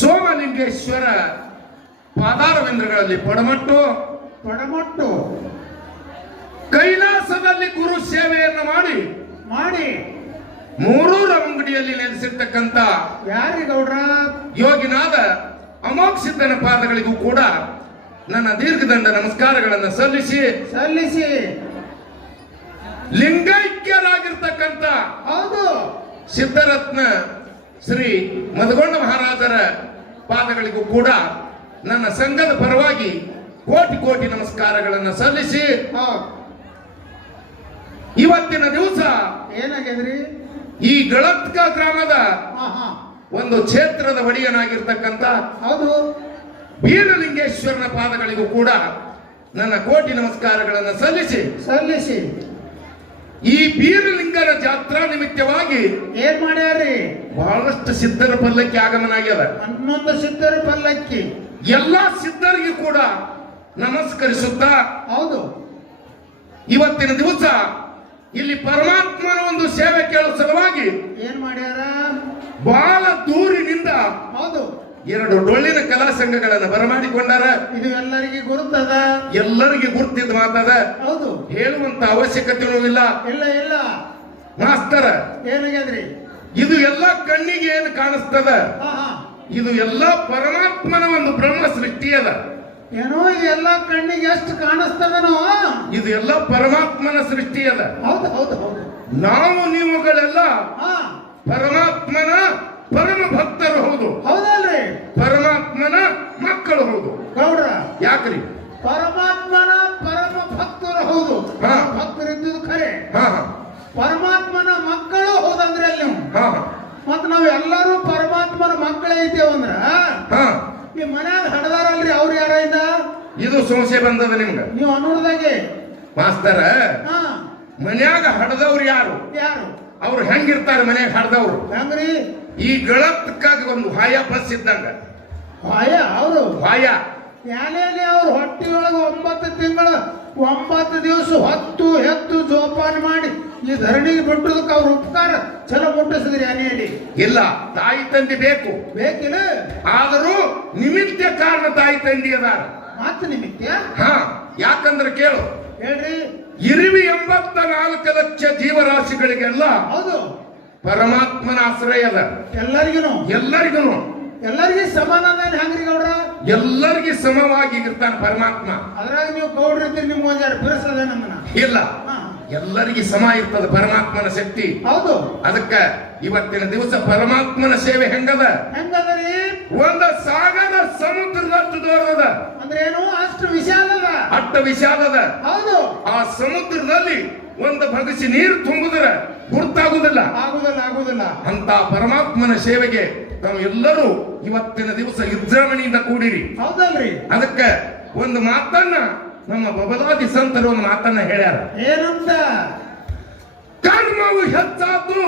ಸೋಮಲಿಂಗೇಶ್ವರ ಪಾದಾರವಿಂದ್ರಗಳಲ್ಲಿ ಪಡಮಟ್ಟು ಕೈಲಾಸದಲ್ಲಿ ಗುರು ಸೇವೆಯನ್ನು ಮಾಡಿ ಮೂರೂರ ಅಂಗಡಿಯಲ್ಲಿ ನೆಲೆಸಿರ್ತಕ್ಕಂಥ ಯಾರಿಗೌಡ್ರ ಯೋಗಿನಾದ ಅಮೋಘ ಸಿದ್ಧನ ಪಾದಗಳಿಗೂ ಕೂಡ ನನ್ನ ದೀರ್ಘದಂಡ ನಮಸ್ಕಾರಗಳನ್ನು ಸಲ್ಲಿಸಿ ಲಿಂಗೈಕ್ಯರಾಗಿರ್ತಕ್ಕಂಥ ಹೌದು ಸಿದ್ಧರತ್ನ ಶ್ರೀ ಮದಗೊಂಡ ಮಹಾರಾಜರ ಪಾದಗಳಿಗೂ ಕೂಡ ನನ್ನ ಸಂಘದ ಪರವಾಗಿ ಕೋಟಿ ನಮಸ್ಕಾರಗಳನ್ನು ಸಲ್ಲಿಸಿ ಇವತ್ತಿನ ದಿವಸ ಏನಾಗಿದ್ರಿ ಈ ಗಳತ್ಕ ಗ್ರಾಮದ ಒಂದು ಕ್ಷೇತ್ರದ ಒಡೆಯನಾಗಿರ್ತಕ್ಕಂಥ ಹೌದು ಬೀರಲಿಂಗೇಶ್ವರನ ಪಾದಗಳಿಗೂ ಕೂಡ ನನ್ನ ಕೋಟಿ ನಮಸ್ಕಾರಗಳನ್ನು ಸಲ್ಲಿಸಿ ಈ ಬೀರಲಿಂಗನ ಜಾತ್ರಾ ನಿಮಿತ್ತವಾಗಿ ಏನ್ ಮಾಡ್ಯಾರಿ ಬಹಳಷ್ಟು ಸಿದ್ಧರ ಪಲ್ಲಕ್ಕಿ ಆಗಮನ ಆಗ್ಯದ. 11 ಸಿದ್ಧರ ಪಲ್ಲಕ್ಕಿ ಎಲ್ಲಾ ಸಿದ್ಧರಿಗೂ ಕೂಡ ನಮಸ್ಕರಿಸುತ್ತಾ ಹೌದು ಇವತ್ತಿನ ದಿವಸ ಇಲ್ಲಿ ಪರಮಾತ್ಮನ ಒಂದು ಸೇವೆ ಕೇಳುವ ಸಲುವಾಗಿ ಏನ್ ಮಾಡ್ಯಾರ ಬಹಳ ದೂರಿನಿಂದ ಹೌದು 2 ಡೊಳ್ಳಿನ ಕಲಾ ಸಂಘಗಳನ್ನು ಬರಮಾಡಿಕೊಂಡಾರ. ಇದು ಎಲ್ಲರಿಗೆ ಗುರುತದ, ಎಲ್ಲರಿಗೆ ಗುರುತಿದ್ದ ಮಾತದ, ಹೌದು ಹೇಳುವಂತ ಅವಶ್ಯಕತೆಯೂ ಇಲ್ಲ. ಇಲ್ಲ ಮಾಸ್ತರ ಏನಾಗ್ಯದ್ರಿ ಇದು ಎಲ್ಲ ಕಣ್ಣಿಗೆ ಏನು ಕಾಣಿಸ್ತದ, ಇದು ಎಲ್ಲ ಪರಮಾತ್ಮನ ಒಂದು ಬ್ರಹ್ಮ ಸೃಷ್ಟಿ ಅದ. ಏನೋ ಎಲ್ಲ ಕಣ್ಣಿಗೆ ಎಷ್ಟು ಕಾಣಿಸ್ತದನೋ ಇದು ಎಲ್ಲ ಪರಮಾತ್ಮನ ಸೃಷ್ಟಿ ಅದ. ಹೌದು ನಾವು ನೀವುಗಳೆಲ್ಲ ಪರಮಾತ್ಮನ ಪರಮ ಭಕ್ತರು ಹೌದು. ಹೌದಲ್ರಿ, ಪರಮಾತ್ಮನ ಮಕ್ಕಳು ಹೌದು. ಗೌಡ್ರ ಯಾಕ್ರಿ ಪರಮಾತ್ಮನ ಪರಮ ಭಕ್ತರು ಹೌದು. ಭಕ್ತರಿದ್ದು ಖರೆ, ಪರಮಾತ್ಮನ ಮಕ್ಕಳು ಹೌದಂದ್ರೆ ಅಲ್ಲಿ ನೀವು ಮತ್ ನಾವ್ ಎಲ್ಲರೂ ಪರಮಾತ್ಮನ ಮಕ್ಕಳೇ ಐತೇವಂದ್ರ ಈ ಮನ್ಯಾಗ ಹಡದಾರಲ್ರಿ ಅವ್ರು ಯಾರಿಂದ ಇದು ಸಮಸ್ಯೆ ಬಂದದ ನಿಮ್ಗ. ನೀವು ಅನ್ನೋದಾಗೆ ಮಾಸ್ತರ ಮನ್ಯಾಗ ಹಡದವ್ರು ಯಾರು ಅವ್ರು ಹೆಂಗಿರ್ತಾರೆ? ಮನ್ಯಾಗ ಹಡದವ್ರು ಹೆಂಗ್ರಿ? ಈ ಗಳತ್ಕಾಗ ಒಂದು ಹಾಯ ಬಸ್ ಇದ್ದಂಗ. ಅವರು ಹಾಯ ಯಾನೇಲಿ ಅವ್ರ ಹೊಟ್ಟಿಯೊಳಗ 9 ತಿಂಗಳು 9 ದಿವಸ ಹೆತ್ತು ಜೋಪಾನ ಮಾಡಿ ಈ ಧರಣಿಗೆ ಬಿಟ್ಟದಕ್ಕೆ ಅವ್ರ ಉಪಕಾರ ಚಲೋ ಮುಟ್ಟಿಸಿದ್ರಿ. ಯಾನೇಲಿ ಇಲ್ಲ, ತಾಯಿ ತಂದೆ ಬೇಕಿಲ್ಲ, ಆದರೂ ನಿಮಿತ್ತ ಕಾರಣ ತಾಯಿ ತಂದೆ ಅದಾರ. ಮಾತು ನಿಮಿತ್ತ ಯಾಕಂದ್ರೆ ಕೇಳು ಹೇಳ್ರಿ, 84 ಲಕ್ಷ ಜೀವರಾಶಿಗಳಿಗೆಲ್ಲ ಹೌದು ಪರಮಾತ್ಮನ ಆಶ್ರಯ ಅದ. ಎಲ್ಲರಿಗೂ ಸಮಾನ ಹೆಂಗ್ರಿ ಗೌಡ್ರ? ಎಲ್ಲರಿಗೆ ಸಮವಾಗಿ ಇರ್ತಾನೆ ಪರಮಾತ್ಮ. ಅದ್ರಾಗ ನೀವು ಗೌಡ್ರ ಇರ್ತೀರಿ, ನಿಮ್ಗೆ ಒಂದಾರು ಬಿಡಿಸದ ನಮ್ಮನ್ನ ಇಲ್ಲ, ಎಲ್ಲರಿಗೆ ಸಮ ಇರ್ತದ ಪರಮಾತ್ಮನ ಶಕ್ತಿ. ಹೌದು, ಅದಕ್ಕ ಇವತ್ತಿನ ದಿವಸ ಪರಮಾತ್ಮನ ಸೇವೆ ಹೆಂಗದರಿ? ಒಂದು ಸಾಗರ ಸಮುದ್ರದಷ್ಟು ದೊಡ್ಡದ. ಅಂದ್ರೆ ಏನು? ಅಷ್ಟು ವಿಶಾಲದ. ಹೌದು, ಆ ಸಮುದ್ರದಲ್ಲಿ ಒಂದು ಭಗಸಿ ನೀರು ತುಂಬಿದ್ರೆ ಗುರ್ತಾಗುದಿಲ್ಲ. ಆಗುದಿಲ್ಲ. ಅಂತ ಪರಮಾತ್ಮನ ಸೇವೆಗೆ ನಾವು ಎಲ್ಲರೂ ಇವತ್ತಿನ ದಿವಸ ವಿಜೃಂಭಣೆಯಿಂದ ಕೂಡಿರಿ. ಹೌದಲ್ರಿ? ಅದಕ್ಕೆ ಒಂದು ಮಾತನ್ನ ನಮ್ಮ ಬಬಲಾದಿ ಸಂತರು ಒಂದು ಮಾತನ್ನ ಹೇಳ್ಯಾರ. ಏನಂತ? ಕರ್ಮವು ಹೆಚ್ಚಾತು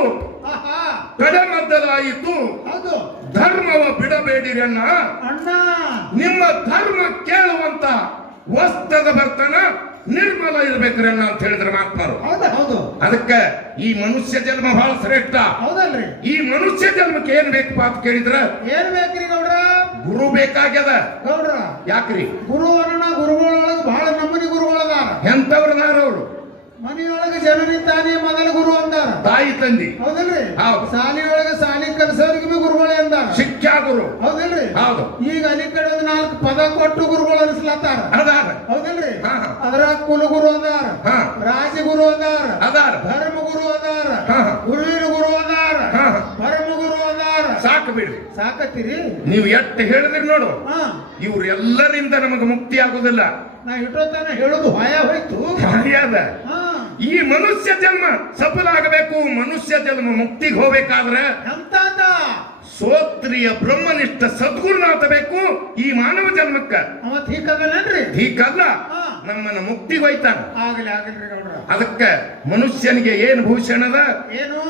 ಕಡೆಮದ್ದಲಾಯಿತು, ಧರ್ಮವ ಬಿಡಬೇಡಿರಿ ಅಣ್ಣ. ನಿಮ್ಮ ಧರ್ಮ ಕೇಳುವಂತ ವಸ್ತ್ರದ ಬರ್ತನ ನಿರ್ಮಲ ಇರ್ಬೇಕ್ರಿ ಅಣ್ಣ ಅಂತ ಹೇಳಿದ್ರ ಮಹಾತ್ಮರು. ಹೌದು, ಅದಕ್ಕೆ ಈ ಮನುಷ್ಯ ಜನ್ಮ ಬಹಳ ಶ್ರೇಷ್ಠ. ಹೌದಲ್ರಿ? ಈ ಮನುಷ್ಯ ಜನ್ಮಕ್ಕೆ ಏನ್ ಬೇಕಪ್ಪ ಅಂತ ಕೇಳಿದ್ರ ಏನ್ ಬೇಕ್ರಿ ಗೌಡ್ರ? ಗುರು ಬೇಕಾಗ್ಯದ. ಗೌಡ್ರ ಯಾಕ್ರಿ? ಗುರುಗಳೊಳಗ ಬಹಳ ನಮೂನಿ ಗುರುಗಳದಾರ. ಎಂತವ್ರದಾರ ಅವರು? ಮನೆಯೊಳಗೆ ಜನನಿದ್ದಾನೆ ಮೊದಲ ಗುರು ಅಂದಾರ, ತಾಯಿ ತಂದಿ. ಹೌದಲ್ರಿ? ಸಾಲಿಯೊಳಗ ಸಾಲಿ ಕಲಿಸೋರಿಗೆ ಗುರುಗಳೇ ಅಂದಾರ, ಶಿಕ್ಷಾ ಗುರು. ಹೌದಲ್ರಿ? ಹೌದು. ಈಗ ಅಲ್ಲಿ ಕಡೆ 4 ಪದ ಕೊಟ್ಟು ಗುರುಗಳು ಅನಿಸ್ಲತ್ತಾರ. ಹೌದಲ್ರಿ? ಅದರ ಕುಲಗುರು ಅದಾರ, ರಾಜಗುರು ಅದಾರ, ಧರ್ಮಗುರು ಅದಾರ, ಗುರುವಿನ ಗುರು ಅದಾರ, ಪರಮಗುರು ಅದಾರ. ಸಾಕು ಬಿಡ್ರಿ, ಸಾಕತ್ತೀರಿ ನೀವು ಎಷ್ಟು ಹೇಳಿದ್ರಿ ನೋಡು. ಇವ್ರು ಎಲ್ಲರಿಂದ ನಮಗೆ ಮುಕ್ತಿ ಆಗುದಿಲ್ಲ. ನಾ ಇಟ್ಟೋತಾನ ಹೇಳೋದು ಹೊಯ ಹೋಯ್ತು. ಈ ಮನುಷ್ಯ ಜನ್ಮ ಸಫಲ ಆಗಬೇಕು, ಮನುಷ್ಯ ಜನ್ಮ ಮುಕ್ತಿಗೆ ಹೋಗ್ಬೇಕಾದ್ರೆ ಸೋತ್ರಿಯ ಬ್ರಹ್ಮನಿಷ್ಠ ಸದ್ಗುರುನಾಥ ಬೇಕು. ಈ ಮಾನವ ಜನ್ಮಕ್ಕ ಹೀಗಲ್ಲ, ನಮ್ಮನ್ನ ಮುಕ್ತಿಗೆ ಹೋಯ್ತಾನ. ಅದಕ್ಕೆ ಮನುಷ್ಯನಿಗೆ ಏನು ಭೂಷಣದ? ಏನು?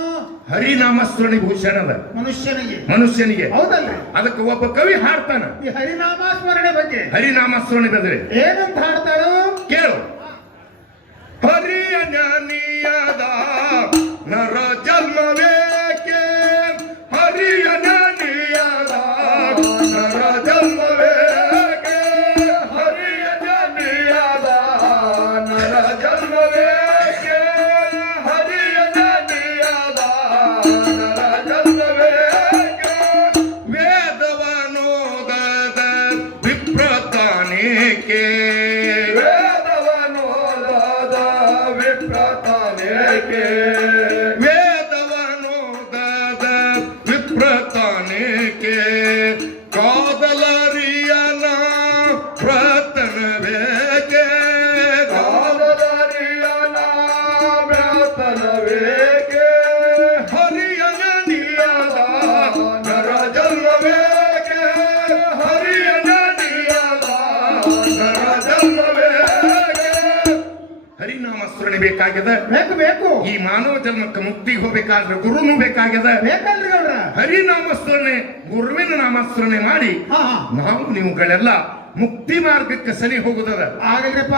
ಹರಿನಾಮಸ್ಮರಣೆ ಭೂಷಣದ ಮನುಷ್ಯನಿಗೆ. ಹೌದಲ್ರಿ? ಅದಕ್ಕೆ ಒಬ್ಬ ಕವಿ ಹಾಡ್ತಾನ ಈ ಹರಿನಾಮಸ್ಮರಣೆ ಬಗ್ಗೆ ಏನಂತ ಹಾಡ್ತಾರೋ ಕೇಳು. ಹರಿಯ ಜ್ಞಾನಿಯಾದ ನರ ಜನ್ಮವೇಕೆ, ಹರಿಯ ಜ್ಞಾನಿ ಗುರುನಾಮಸ್ಮರಣೆ ಬೇಕಾಗ್ಯದ. ಬೇಕು ಬೇಕು ಈ ಮಾನವ ಜನ್ಮಕ್ಕೆ ಮುಕ್ತಿ ಹೋಗ್ಬೇಕಾದ್ರೆ ಗುರುನು ಬೇಕಾಗ್ಯದ. ಬೇಕಲ್ರಿ ಗೌಡ್ರ. ಹರಿನಾಮಸ್ಮರಣೆ ಗುರುವಿನ ನಾಮಸ್ಮರಣೆ ಮಾಡಿ ಹಾ ಹಾ ನಾವು ನೀವುಗಳೆಲ್ಲ ಮುಕ್ತಿ ಮಾರ್ಗಕ್ಕೆ ಸರಿ ಹೋಗುದದ. ಆಗಲ್ರಿಪ್ಪ.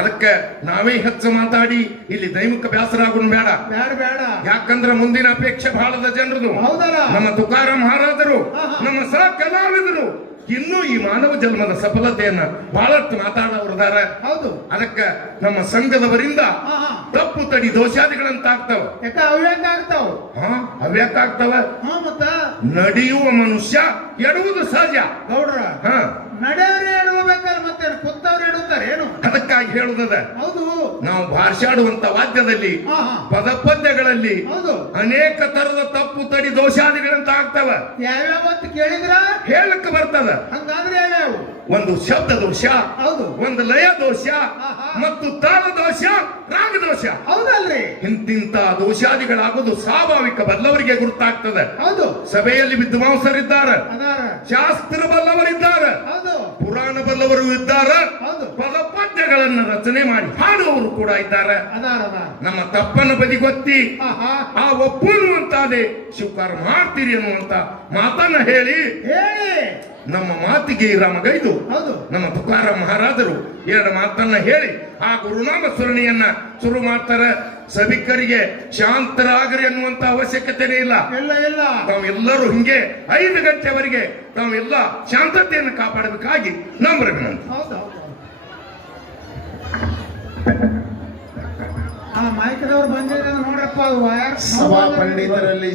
ಅದಕ್ಕೆ ನಾವೇ ಹೆಚ್ಚು ಮಾತಾಡಿ ಇಲ್ಲಿ ದೈವಿಕ ಬೇಸರಾಗುನ್ ಬೇಡ. ಬೇಡ ಬೇಡ. ಯಾಕಂದ್ರೆ ಮುಂದಿನ ಅಪೇಕ್ಷೆ ಬಹಳದ ಜನರದು. ಹೌದಲ್ಲ. ನಮ್ಮ ತುಕಾರಾಮ್ ಮಹಾರಾಜರು, ಹಾ, ಹಾ. ನಮ್ಮ ಸಹ ಕಲಾವಿದರು ಇನ್ನೂ ಈ ಮಾನವ ಜನ್ಮದ ಸಫಲತೆಯನ್ನ ಬಹಳಷ್ಟು ಮಾತಾಡೋರಿದಾರ. ಹೌದು. ಅದಕ್ಕೆ ನಮ್ಮ ಸಂಘದವರಿಂದ ಹಾ ಹಾ ತಪ್ಪು ತಡಿ ದೋಷಾದಿಗಳಂತ ಆಗ್ತಾವ. ಯಾಕ ಅವ್ಯಾಕ ಆಗ್ತಾವ? ಅವ್ಯಾಕ ಆಗ್ತಾವ? ಹಾ ಮತ್ತ ನಡೆಯುವ ಮನುಷ್ಯ ಎಡುವುದು ಸಹಜ ಗೌಡ್ರ. ಹ ನಡೆಯವ್ರೆ ಎಡಬೇಕಲ್ಲ, ಮತ್ತೆ ಕುತ್ತವ್ರು ಎಡುತ್ತಾರೆ ಏನು? ಅದಕ್ಕಾಗಿ ಹೇಳುದದ ಹೌದು. ನಾವು ಭಾಷಾಡುವಂತ ವಾದ್ಯದಲ್ಲಿ ಹಾ ಹಾ ಪದಪದ್ಯಗಳಲ್ಲಿ ಹೌದು. ಅನೇಕ ತರದ ತಪ್ಪು ತಡಿ ದೋಷಾದಿಗಳಂತ ಆಗ್ತಾವ. ಯಾವ್ಯಾವತ್ತು ಕೇಳಿದ್ರ ಹೇಳಕ್ಕೆ ಬರ್ತದ. ಹಂಗಾದ್ರೆ ಯಾವ್ಯಾವು? ಒಂದು ಶಬ್ದ ದೋಷ, ಹೌದು. ಒಂದು ಲಯ ದೋಷ ಆಹಾ. ಮತ್ತು ತಾಳ ದೋಷ, ರಾಗ ದೋಷ. ಹೌದಲ್ರಿ. ಇಂತಿಂತ ದೋಷಾದಿಗಳಾಗುವುದು ಸ್ವಾಭಾವಿಕ ಬಲ್ಲವರಿಗೆ ಗುರುತಾಗ್ತದೆ. ಹೌದು. ಸಭೆಯಲ್ಲಿ ವಿದ್ವಾಂಸರಿದ್ದಾರೆ, ಅದಾರ. ಶಾಸ್ತ್ರ ಬಲ್ಲವರಿದ್ದಾರೆ, ಹೌದು. ಪುರಾಣ ಬಲ್ಲವರು ಇದ್ದಾರೆ, ಹೌದು. ಪದಪದ್ಯಗಳನ್ನು ರಚನೆ ಮಾಡಿ ಹಾಡುವವರು ಕೂಡ ಇದ್ದಾರೆ. ಅದಾರ ಅದಾರ. ನಮ್ಮ ತಪ್ಪನ್ನು ಬದಿಗೊತ್ತಿ ಆಹಾ ಆ ಒಪ್ಪುವಂತಾದೆ ಸ್ವೀಕಾರ ಮಾಡ್ತೀರಿ ಅನ್ನುವಂತ ಮಾತನ್ನ ಹೇಳಿ ಹೇಳಿ ನಮ್ಮ ಮಾತಿಗೆ ರಾಮಗೈದು ಹೌದು. ನಮ್ಮ ತುಕಾರಾಮ್ ಮಹಾರಾಜರು ಎರಡು ಮಾತನ್ನ ಹೇಳಿ ಆ ಗುರುನಾಮ ಸ್ಮರಣೆಯನ್ನ ಶುರು ಮಾಡ್ತಾರೆ. ಸಭಿಕರಿಗೆ ಶಾಂತರಾಗರಿ ಅನ್ನುವಂತ ಅವಶ್ಯಕತೆನೇ ಇಲ್ಲ. ಇಲ್ಲ ಇಲ್ಲ. ತಾವೆಲ್ಲರೂ ಹಿಂಗೆ 5 ಗಂಟೆವರೆಗೆ ತಾವೆಲ್ಲ ಶಾಂತತೆಯನ್ನು ಕಾಪಾಡಬೇಕಾಗಿ ನಮ್ಮ ವಿನಂತಿ. ಹೌದು ಹೌದು. ಆ ಮೈಕದವ್ರು ಬಂದಿದ್ರೆ ನೋಡ್ರಪ್ಪ, ಅದು ವಯರ್ ಸಭಾ ಪಂಡಿತರಲ್ಲಿ